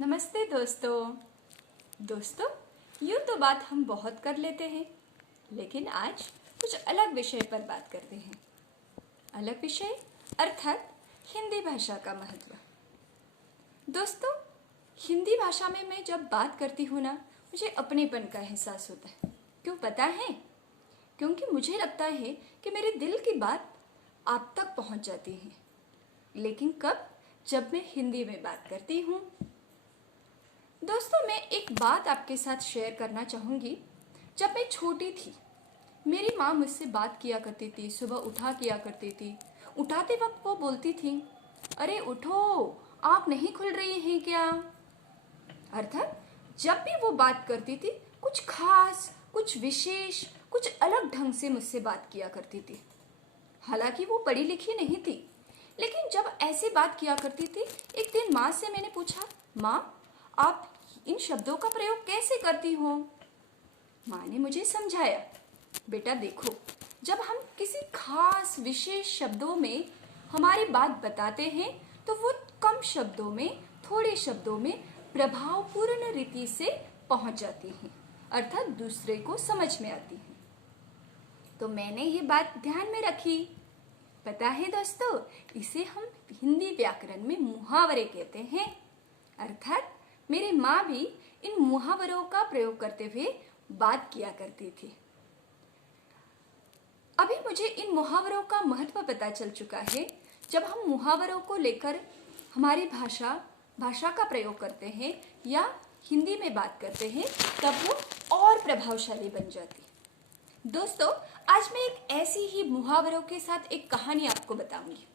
नमस्ते दोस्तों यूँ तो बात हम बहुत कर लेते हैं, लेकिन आज कुछ अलग विषय पर बात करते हैं। अलग विषय अर्थात हिंदी भाषा का महत्व। दोस्तों, हिंदी भाषा में मैं जब बात करती हूँ ना, मुझे अपनेपन का एहसास होता है। क्यों पता है? क्योंकि मुझे लगता है कि मेरे दिल की बात आप तक पहुँच जाती है। लेकिन कब? जब मैं हिंदी में बात करती हूँ। दोस्तों, मैं एक बात आपके साथ शेयर करना चाहूँगी। जब मैं छोटी थी, मेरी माँ मुझसे बात किया करती थी, सुबह उठा किया करती थी। उठाते वक्त वो बोलती थी, अरे उठो, आँख नहीं खुल रही हैं क्या? अर्थात जब भी वो बात करती थी, कुछ खास, कुछ विशेष, कुछ अलग ढंग से मुझसे बात किया करती थी। हालांकि वो पढ़ी लिखी नहीं थी, लेकिन जब ऐसे बात किया करती थी, एक दिन माँ से मैंने पूछा, माँ आप इन शब्दों का प्रयोग कैसे करती हो? माँ ने मुझे समझाया, बेटा देखो, जब हम किसी खास विशेष शब्दों में हमारी बात बताते हैं तो वो कम शब्दों में, थोड़े शब्दों में प्रभावपूर्ण रीति से पहुंच जाती हैं, अर्थात दूसरे को समझ में आती हैं। तो मैंने ये बात ध्यान में रखी। पता है दोस्तों, इसे हम हिंदी व्याकरण में मुहावरे कहते हैं। अर्थात मेरी माँ भी इन मुहावरों का प्रयोग करते हुए बात किया करती थी। अभी मुझे इन मुहावरों का महत्व पता चल चुका है। जब हम मुहावरों को लेकर हमारी भाषा का प्रयोग करते हैं या हिंदी में बात करते हैं, तब वो और प्रभावशाली बन जाती है। दोस्तों, आज मैं एक ऐसी ही मुहावरों के साथ एक कहानी आपको बताऊंगी।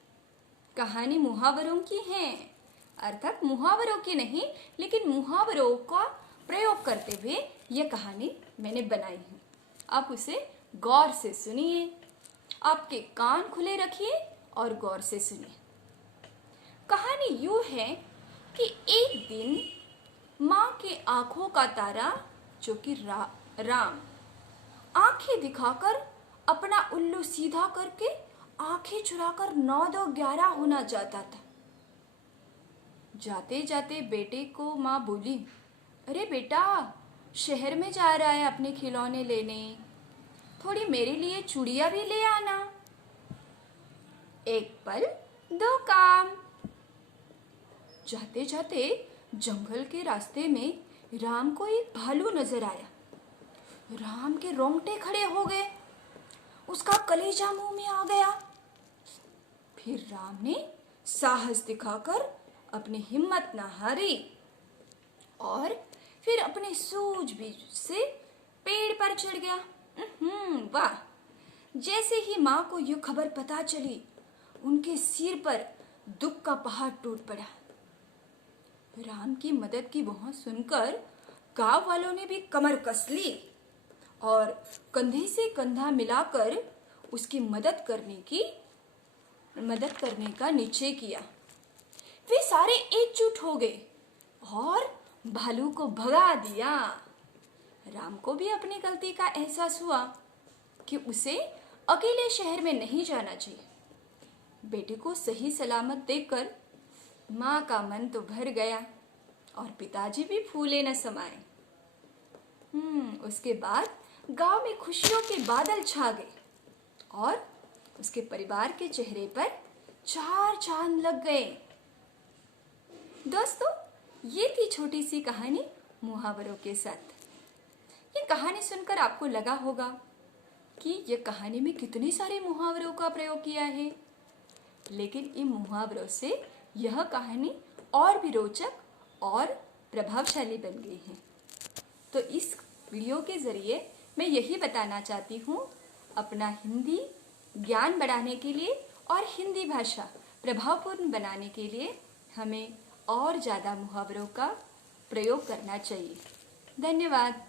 कहानी मुहावरों की है, अर्थात मुहावरों की नहीं, लेकिन मुहावरों का प्रयोग करते हुए यह कहानी मैंने बनाई है। आप उसे गौर से सुनिए, आपके कान खुले रखिए और गौर से सुनिए। कहानी यूं है कि एक दिन माँ के आंखों का तारा, जो कि राम, आंखें दिखाकर अपना उल्लू सीधा करके आंखें चुराकर 9-2-11 होना चाहता था। जाते जाते बेटे को माँ बोली, अरे बेटा, शहर में जा रहा है अपने खिलौने लेने, थोड़ी मेरे लिए चूड़ियाँ भी ले आना। एक पल दो काम। जाते जाते जंगल के रास्ते में राम को एक भालू नजर आया। राम के रोंगटे खड़े हो गए, उसका कलेजा मुंह में आ गया। फिर राम ने साहस दिखाकर अपनी हिम्मत न हारी और फिर अपने सूझबूझ से पेड़ पर चढ़ गया। वाह! जैसे ही माँ को यह खबर पता चली, उनके सिर पर दुख का पहाड़ टूट पड़ा। राम की मदद की वहां सुनकर गांव वालों ने भी कमर कस ली और कंधे से कंधा मिलाकर उसकी मदद करने का निश्चय किया। वे सारे एकजुट हो गए और भालू को भगा दिया। राम को भी अपनी गलती का एहसास हुआ कि उसे अकेले शहर में नहीं जाना चाहिए। बेटे को सही सलामत देखकर माँ का मन तो भर गया और पिताजी भी फूले न समाए। उसके बाद गांव में खुशियों के बादल छा गए और उसके परिवार के चेहरे पर 4 चांद लग गए। दोस्तों, ये थी छोटी सी कहानी मुहावरों के साथ। ये कहानी सुनकर आपको लगा होगा कि ये कहानी में कितने सारे मुहावरों का प्रयोग किया है, लेकिन इन मुहावरों से यह कहानी और भी रोचक और प्रभावशाली बन गई है। तो इस वीडियो के जरिए मैं यही बताना चाहती हूँ, अपना हिंदी ज्ञान बढ़ाने के लिए और हिंदी भाषा प्रभावपूर्ण बनाने के लिए हमें और ज़्यादा मुहावरों का प्रयोग करना चाहिए। धन्यवाद।